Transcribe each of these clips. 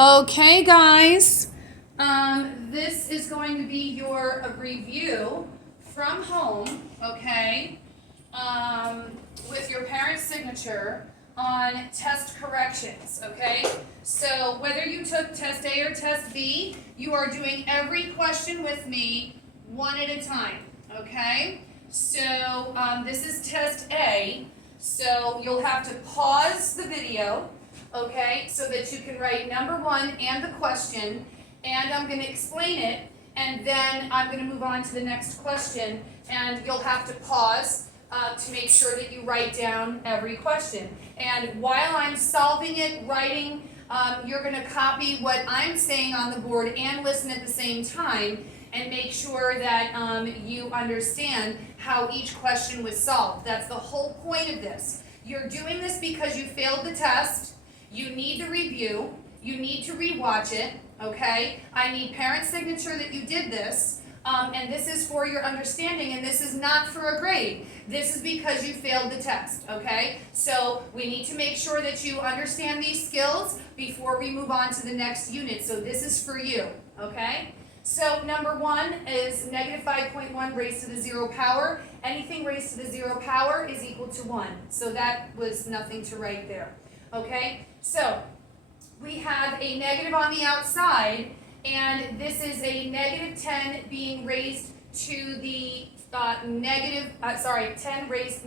Okay, guys, this is going to be your review from home, okay, with your parent's signature on test corrections, okay? So whether you took test A or test B, you are doing every question with me one at a time, okay? So this is test A, so you'll have to pause the video, okay, so that you can write number one and the question, and I'm going to explain it, and then I'm going to move on to the next question, and you'll have to pause to make sure that you write down every question. And while I'm solving it, writing, you're going to copy what I'm saying on the board and listen at the same time, and make sure that you understand how each question was solved. That's the whole point of this. You're doing this because you failed the test. You need the review, you need to rewatch it, okay? I need parent signature that you did this, and this is for your understanding, and this is not for a grade. This is because you failed the test, okay? So we need to make sure that you understand these skills before we move on to the next unit. So this is for you, okay? So number one is negative 5.1 raised to the 0 power. Anything raised to the 0 power is equal to 1. So that was nothing to write there. Okay, so we have a negative on the outside, and this is a negative 10 being raised to the negative 10 raised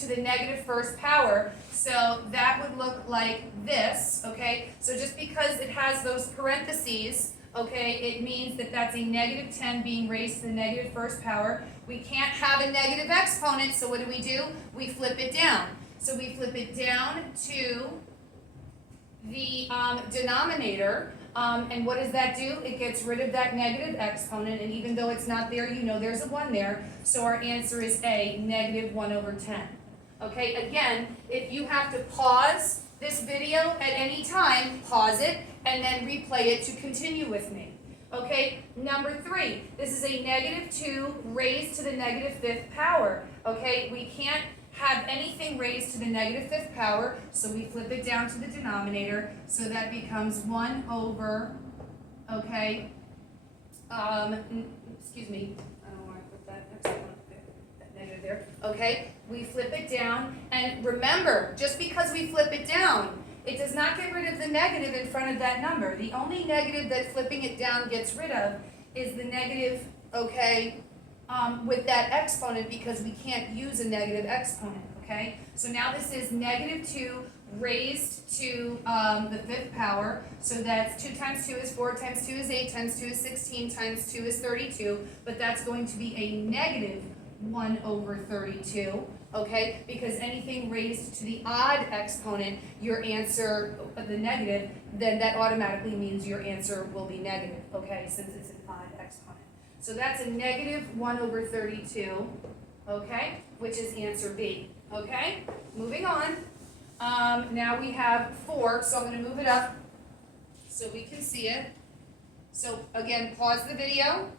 to the negative first power. So that would look like this, okay? So just because it has those parentheses, okay, it means that that's a negative 10 being raised to the negative first power. We can't have a negative exponent, so what do? We flip it down. So we flip it down to the denominator, and what does that do? It gets rid of that negative exponent, and even though it's not there, you know there's a 1 there, so our answer is A, negative 1 over 10. Okay, again, if you have to pause this video at any time, pause it, and then replay it to continue with me. Okay, number 3, this is a negative 2 raised to the negative 5th power. Okay, we can't have anything raised to the negative 5th power, so we flip it down to the denominator, so that becomes 1 over, okay, excuse me, I don't want to put that exponent there, that negative there, okay, we flip it down, and remember, just because we flip it down, it does not get rid of the negative in front of that number. The only negative that flipping it down gets rid of is the negative, okay, with that exponent, because we can't use a negative exponent, okay? So now this is negative 2 raised to the 5th power, so that's 2 times 2 is 4, times 2 is 8, times 2 is 16, times 2 is 32, but that's going to be a negative 1 over 32, okay? Because anything raised to the odd exponent, your answer, the negative, then that automatically means your answer will be negative, okay, since it's an odd exponent. So that's a negative 1 over 32, okay, which is answer B, okay? Moving on, now we have 4, so I'm going to move it up so we can see it. So again, pause the video,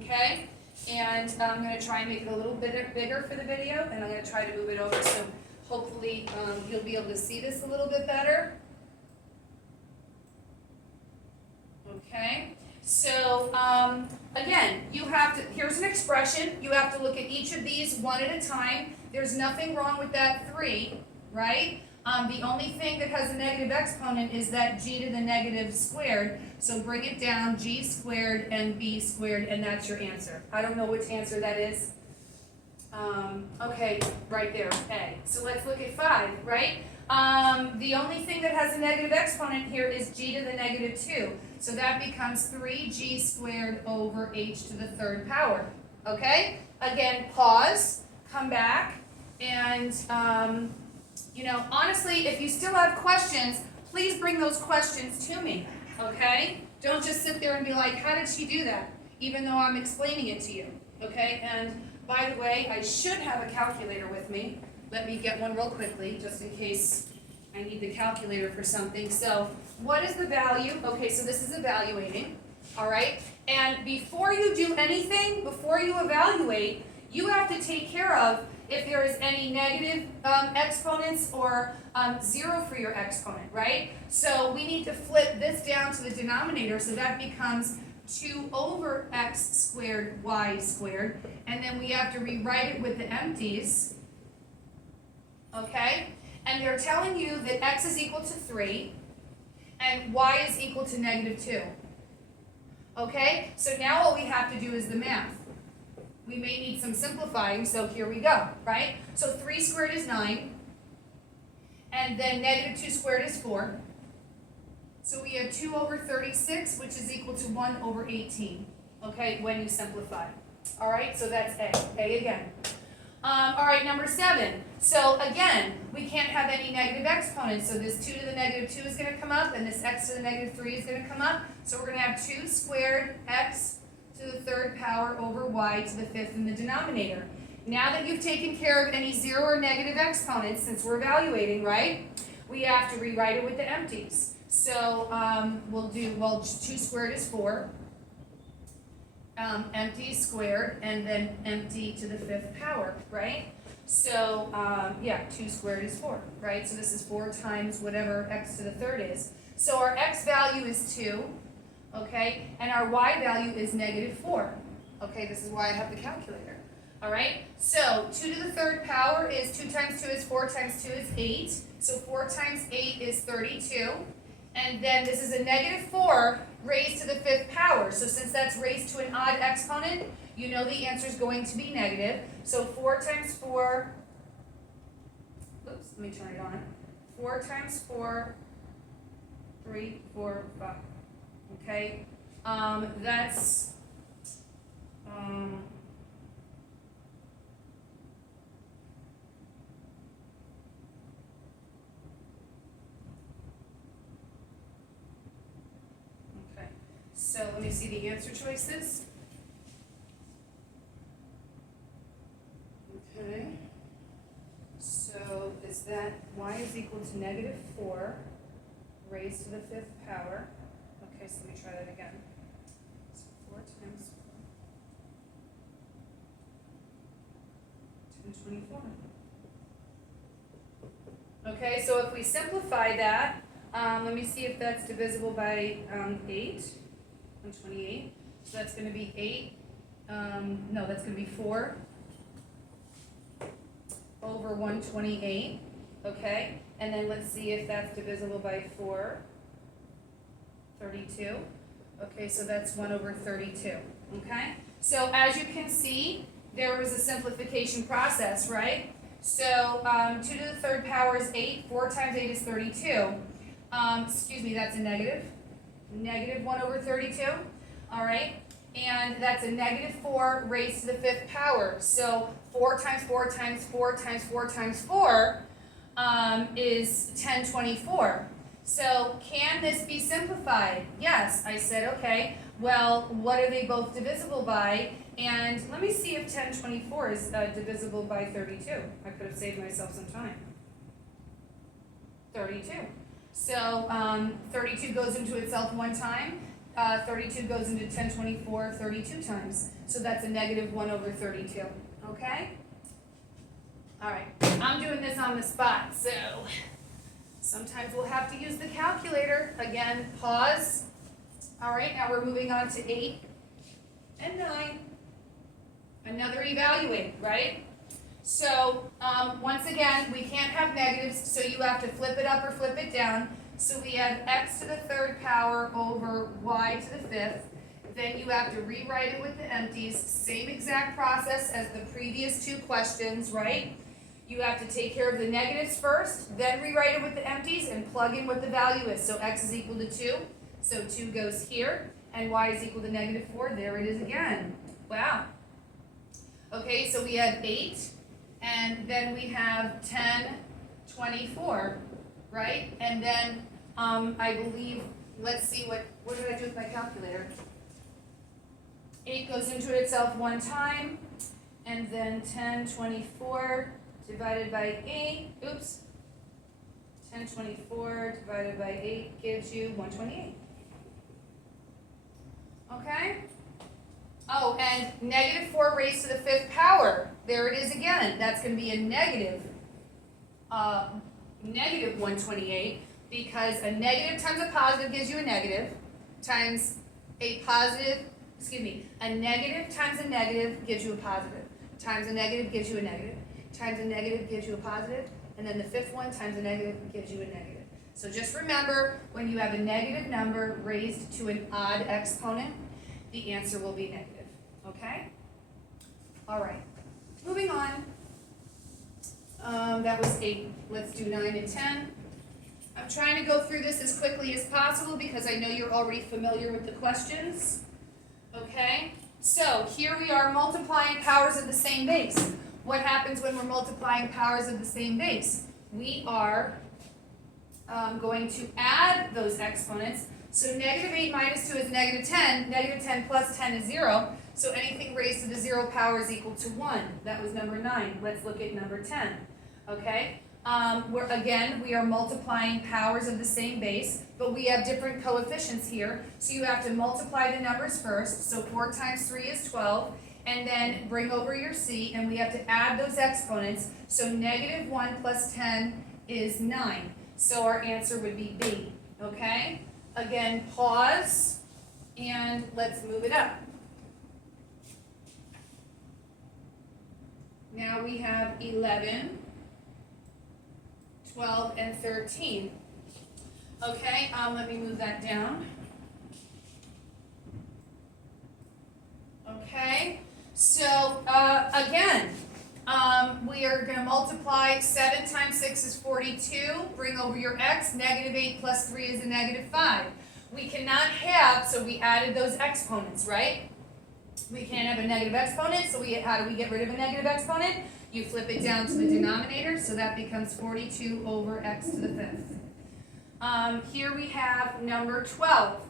okay, and I'm going to try and make it a little bit bigger for the video, and I'm going to try to move it over so hopefully you'll be able to see this a little bit better. Okay. So, again, you have to, here's an expression, you have to look at each of these one at a time. There's nothing wrong with that 3, right? The only thing that has a negative exponent is that g to the negative squared, so bring it down, g squared and b squared, and that's your answer. I don't know which answer that is. Okay, right there, A. So let's look at 5, right? The only thing that has a negative exponent here is g to the negative 2. So that becomes 3g squared over h to the 3rd power. Okay? Again, pause, come back, and, you know, honestly, if you still have questions, please bring those questions to me. Okay? Don't just sit there and be like, how did she do that? Even though I'm explaining it to you. Okay? And by the way, I should have a calculator with me. Let me get one real quickly, just in case I need the calculator for something. So, what is the value? Okay, so this is evaluating, all right? And before you do anything, before you evaluate, you have to take care of if there is any negative exponents or 0 for your exponent, right? So we need to flip this down to the denominator, so that becomes 2 over x squared y squared, and then we have to rewrite it with the empties, okay? And they're telling you that x is equal to 3 and y is equal to negative 2. Okay, so now all we have to do is the math. We may need some simplifying, so here we go, right? So 3 squared is 9, and then negative 2 squared is 4. So we have 2 over 36, which is equal to 1 over 18, okay, when you simplify. All right, so that's A again. All right, number 7. So again, we can't have any negative exponents, so this 2 to the negative 2 is going to come up, and this x to the negative 3 is going to come up. So we're going to have 2 squared x to the 3rd power over y to the 5th in the denominator. Now that you've taken care of any 0 or negative exponents, since we're evaluating, right, we have to rewrite it with the empties. So we'll do, well, 2 squared is 4. Empty squared, and then empty to the 5th power, right? So, yeah, 2 squared is 4, right? So this is 4 times whatever x to the 3rd is. So our x value is 2, okay? And our y value is negative 4. Okay, this is why I have the calculator. All right? So 2 to the 3rd power is 2 times 2 is 4 times 2 is 8. So 4 times 8 is 32. And then this is a negative 4 raised to the 5th power. So since that's raised to an odd exponent, you know the answer is going to be negative. So 4 times 4, oops, let me turn it on. 4 times 4, 3, 4, 5. Okay, that's, so let me see the answer choices. Okay, so is that y is equal to negative 4 raised to the 5th power. Okay, so let me try that again. So 4 times 4, 1024. Okay, so if we simplify that, let me see if that's divisible by 8. 128. So that's going to be 8. No, that's going to be 4 over 128. Okay, and then let's see if that's divisible by 4. 32. Okay, so that's 1 over 32. Okay, so as you can see, there was a simplification process, right? So 2 to the 3rd power is 8. 4 times 8 is 32. Excuse me, that's a negative. Negative 1 over 32. All right, and that's a negative 4 raised to the 5th power. So 4 times 4 times 4 times 4 times 4 is 1024. So can this be simplified? Yes, I said, okay, well, what are they both divisible by? And let me see if 1024 is divisible by 32. I could have saved myself some time. 32. So 32 goes into itself 1 time. 32 goes into 1024 32 times. So that's a negative 1 over 32. Okay? All right. I'm doing this on the spot, so sometimes we'll have to use the calculator. Again, pause. All right, now we're moving on to 8 and 9. Another evaluate, right? So once again, we can't have negatives, so you have to flip it up or flip it down. So we have x to the 3rd power over y to the 5th. Then you have to rewrite it with the empties. Same exact process as the previous 2 questions, right? You have to take care of the negatives first, then rewrite it with the empties and plug in what the value is. So x is equal to 2, so 2 goes here, and y is equal to negative 4. There it is again. Wow. Okay, so we have 8, and then we have 10, 24, right? And then I believe, let's see, what did I do with my calculator? 8 goes into itself 1 time, and then 10, 24 divided by 8, oops, 1024 divided by 8 gives you 128. Okay? Oh, and negative 4 raised to the 5th power. There it is again. That's going to be a negative 128, because a negative times a positive gives you a negative, times a positive, a negative times a negative gives you a positive, times a negative gives you a negative, times a negative gives you a positive, and then the 5th one times a negative gives you a negative. So just remember, when you have a negative number raised to an odd exponent, the answer will be negative, okay? All right, moving on. That was 8. Let's do 9 and 10. I'm trying to go through this as quickly as possible because I know you're already familiar with the questions. Okay, so here we are multiplying powers of the same base. What happens when we're multiplying powers of the same base? We are going to add those exponents. So negative 8 minus 2 is negative 10. Negative 10 plus 10 is 0. So anything raised to the 0 power is equal to 1. That was number 9. Let's look at number 10. Okay, we are multiplying powers of the same base, but we have different coefficients here. So you have to multiply the numbers first. So 4 times 3 is 12. And then bring over your c, and we have to add those exponents. So negative 1 plus 10 is 9. So our answer would be B. Okay? Again, pause, and let's move it up. Now we have 11, 12, and 13. Okay, let me move that down. Okay, so again, we are going to multiply 7 times 6 is 42. Bring over your x. Negative 8 plus 3 is a negative 5. We cannot have, so we added those exponents, right? We can't have a negative exponent, so how do we get rid of a negative exponent? You flip it down to the denominator, so that becomes 42 over x to the 5th. Here we have number 12.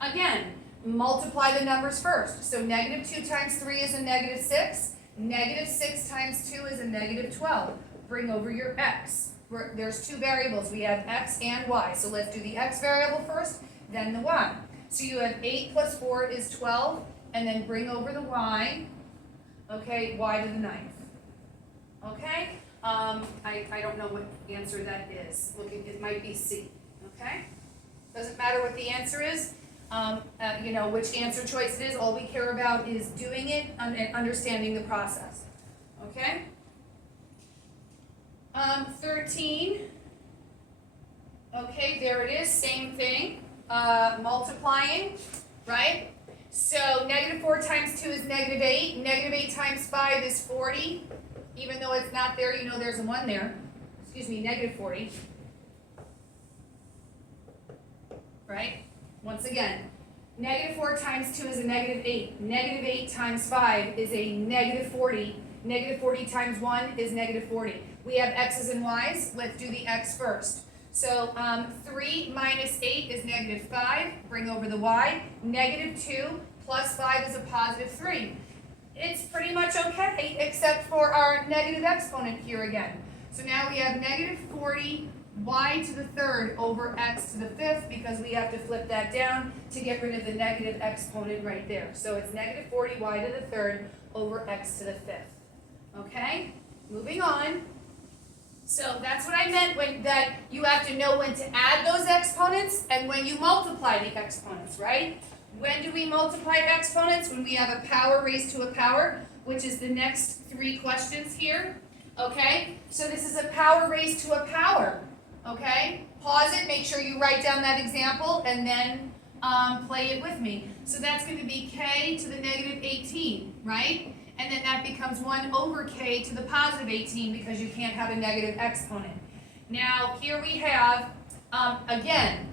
Again, multiply the numbers first. So negative 2 times 3 is a negative 6. Negative 6 times 2 is a negative 12. Bring over your x. There's two variables. We have x and y. So let's do the x variable first, then the y. So you have 8 plus 4 is 12, and then bring over the y. Okay, y to the 9th. Okay? I don't know what answer that is. It might be C. Okay? Doesn't matter what the answer is. Which answer choice it is. All we care about is doing it and understanding the process. Okay? 13. Okay, there it is. Same thing. Multiplying, right? So negative 4 times 2 is negative 8. Negative 8 times 5 is 40. Even though it's not there, you know there's a 1 there. Excuse me, negative 40. Right? Once again, negative 4 times 2 is a negative 8. Negative 8 times 5 is a negative 40. Negative 40 times 1 is negative 40. We have x's and y's. Let's do the x first. So 3 minus 8 is negative 5. Bring over the y. Negative 2 plus 5 is a positive 3. It's pretty much okay, except for our negative exponent here again. So now we have negative 40 y to the 3rd over x to the 5th, because we have to flip that down to get rid of the negative exponent right there. So it's negative 40 y to the 3rd over x to the 5th. Okay, moving on. So that's what I meant that you have to know when to add those exponents and when you multiply the exponents, right? When do we multiply exponents? When we have a power raised to a power, which is the next 3 questions here. Okay, so this is a power raised to a power. Okay, pause it, make sure you write down that example, and then play it with me. So that's going to be k to the negative 18, right? And then that becomes 1 over k to the positive 18, because you can't have a negative exponent. Now, here we have, again,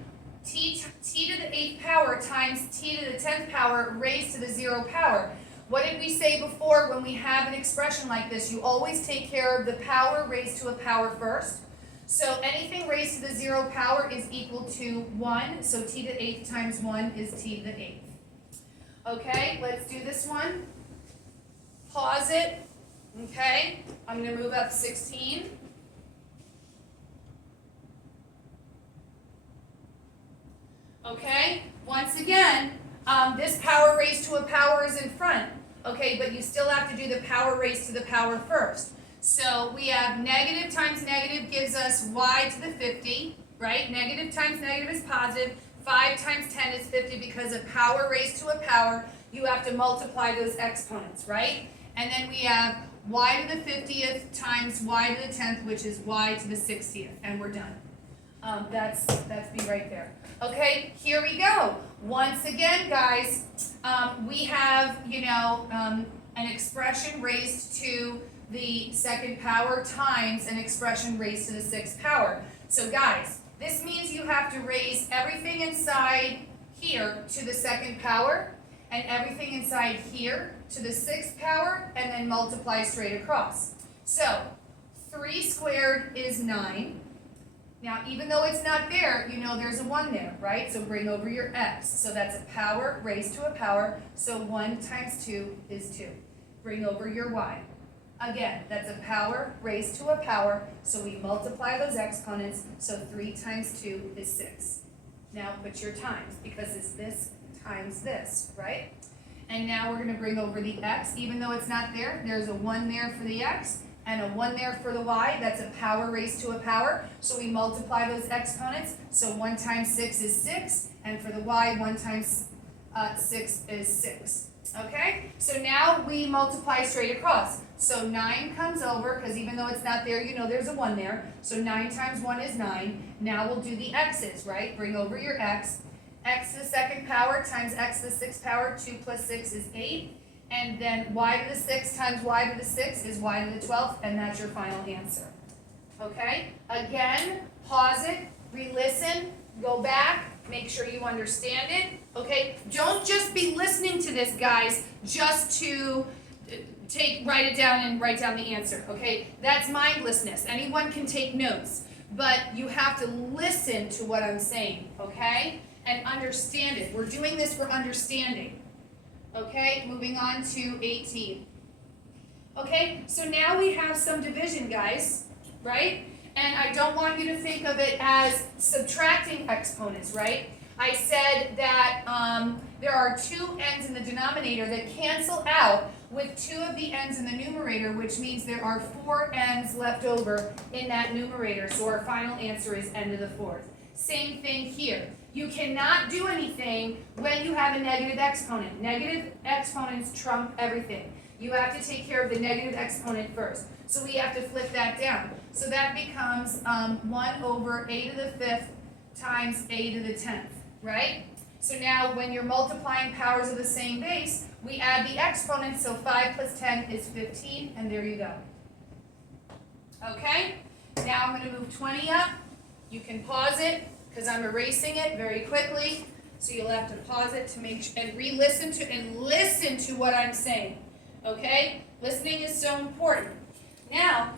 t to the 8th power times t to the 10th power raised to the 0 power. What did we say before? When we have an expression like this, you always take care of the power raised to a power first. So anything raised to the 0 power is equal to 1. So t to the 8th times 1 is t to the 8th. Okay, let's do this one. Pause it. Okay, I'm going to move up 16. Okay, once again, This power raised to a power is in front, okay, but you still have to do the power raised to the power first. So we have negative times negative gives us y to the 50, right? Negative times negative is positive. 5 times 10 is 50 because of power raised to a power. You have to multiply those exponents, right? And then we have y to the 50th times y to the 10th, which is y to the 60th, and we're done. That's B right there. Okay, here we go. Once again, guys, we have, an expression raised to the second power times an expression raised to the sixth power. So guys, this means you have to raise everything inside here to the second power and everything inside here to the sixth power and then multiply straight across. So 3 squared is 9. Now, even though it's not there, you know there's a 1 there, right? So bring over your x. So that's a power raised to a power. So 1 times 2 is 2. Bring over your y. Again, that's a power raised to a power. So we multiply those exponents. So 3 times 2 is 6. Now put your times because it's this times this, right? And now we're going to bring over the x. Even though it's not there, there's a 1 there for the x. And a 1 there for the y, that's a power raised to a power. So we multiply those exponents. So 1 times 6 is 6. And for the y, 1 times 6 is 6. Okay? So now we multiply straight across. So 9 comes over, because even though it's not there, you know there's a 1 there. So 9 times 1 is 9. Now we'll do the x's, right? Bring over your x. X to the second power times x to the sixth power. 2 plus 6 is 8. And then y to the 6 times y to the 6 is y to the 12th, and that's your final answer. Okay? Again, pause it, re-listen, go back, make sure you understand it. Okay? Don't just be listening to this, guys, just to write it down and write down the answer. Okay? That's mindlessness. Anyone can take notes, but you have to listen to what I'm saying. Okay? And understand it. We're doing this for understanding. Okay, moving on to 18. Okay, so now we have some division, guys, right? And I don't want you to think of it as subtracting exponents, right? I said that there are 2 ends in the denominator that cancel out with 2 of the ends in the numerator, which means there are 4 ends left over in that numerator. So our final answer is n to the 4th. Same thing here. You cannot do anything when you have a negative exponent. Negative exponents trump everything. You have to take care of the negative exponent first. So we have to flip that down. So that becomes 1 over a to the 5th times a to the 10th, right? So now when you're multiplying powers of the same base, we add the exponents. So 5 plus 10 is 15, and there you go. Okay? Now I'm going to move 20 up. You can pause it, because I'm erasing it very quickly, so you'll have to pause it to make and re-listen to and listen to what I'm saying. Okay, listening is so important. Now,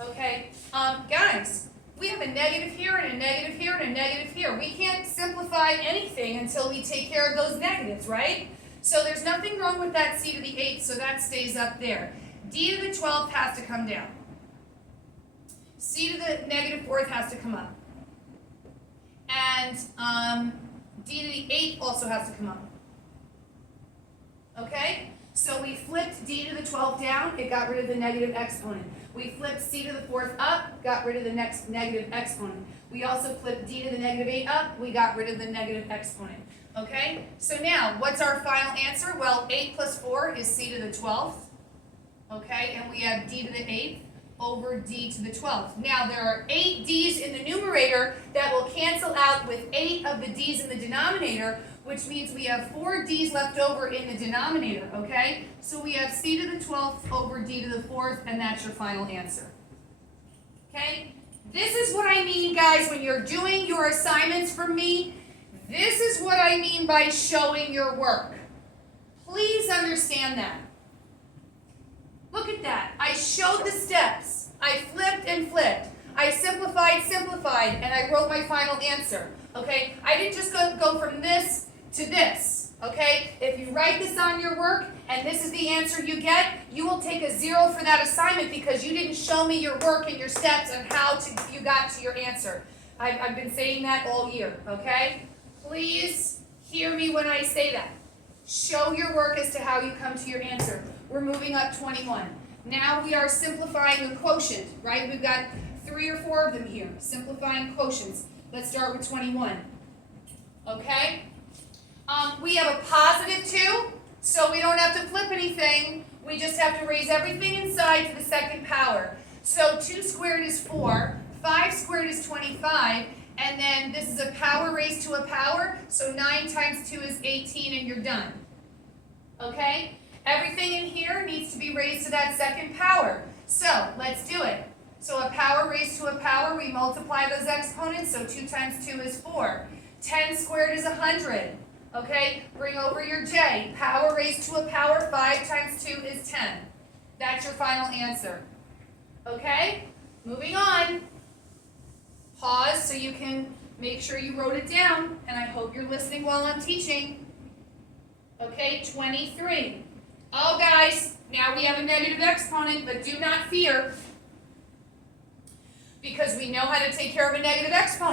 okay, guys, we have a negative here and a negative here and a negative here. We can't simplify anything until we take care of those negatives, right? So there's nothing wrong with that c to the 8th, so that stays up there. D to the 12th has to come down. C to the negative 4th has to come up. And d to the 8th also has to come up. Okay? So we flipped d to the 12th down, it got rid of the negative exponent. We flipped c to the 4th up, got rid of the next negative exponent. We also flipped d to the negative 8 up, we got rid of the negative exponent. Okay? So now, what's our final answer? Well, 8 plus 4 is c to the 12th. Okay? And we have d to the 8th. Over d to the 12th. Now there are 8 d's in the numerator that will cancel out with 8 of the d's in the denominator, which means we have 4 d's left over in the denominator, okay? So we have c to the 12th over d to the 4th, and that's your final answer. Okay? This is what I mean, guys, when you're doing your assignments for me. This is what I mean by showing your work. Please understand that. Look at that. I showed the steps. I flipped and flipped. I simplified, and I wrote my final answer. Okay? I didn't just go from this to this. Okay? If you write this on your work and this is the answer you get, you will take a 0 for that assignment because you didn't show me your work and your steps and how you got to your answer. I've been saying that all year. Okay? Please hear me when I say that. Show your work as to how you come to your answer. We're moving up 21. Now we are simplifying the quotient, right? We've got 3 or 4 of them here. Simplifying quotients. Let's start with 21. Okay? We have a positive 2, so we don't have to flip anything. We just have to raise everything inside to the second power. So 2 squared is 4, 5 squared is 25, and then this is a power raised to a power, so 9 times 2 is 18, and you're done. Okay? Everything in here needs to be raised to that second power. So, let's do it. So a power raised to a power, we multiply those exponents, so 2 times 2 is 4. 10 squared is 100. Okay? Bring over your j. Power raised to a power, 5 times 2 is 10. That's your final answer. Okay? Moving on. Pause so you can make sure you wrote it down, and I hope you're listening while I'm teaching. Okay, 23. Oh, guys, now we have a negative exponent, but do not fear, because we know how to take care of a negative exponent.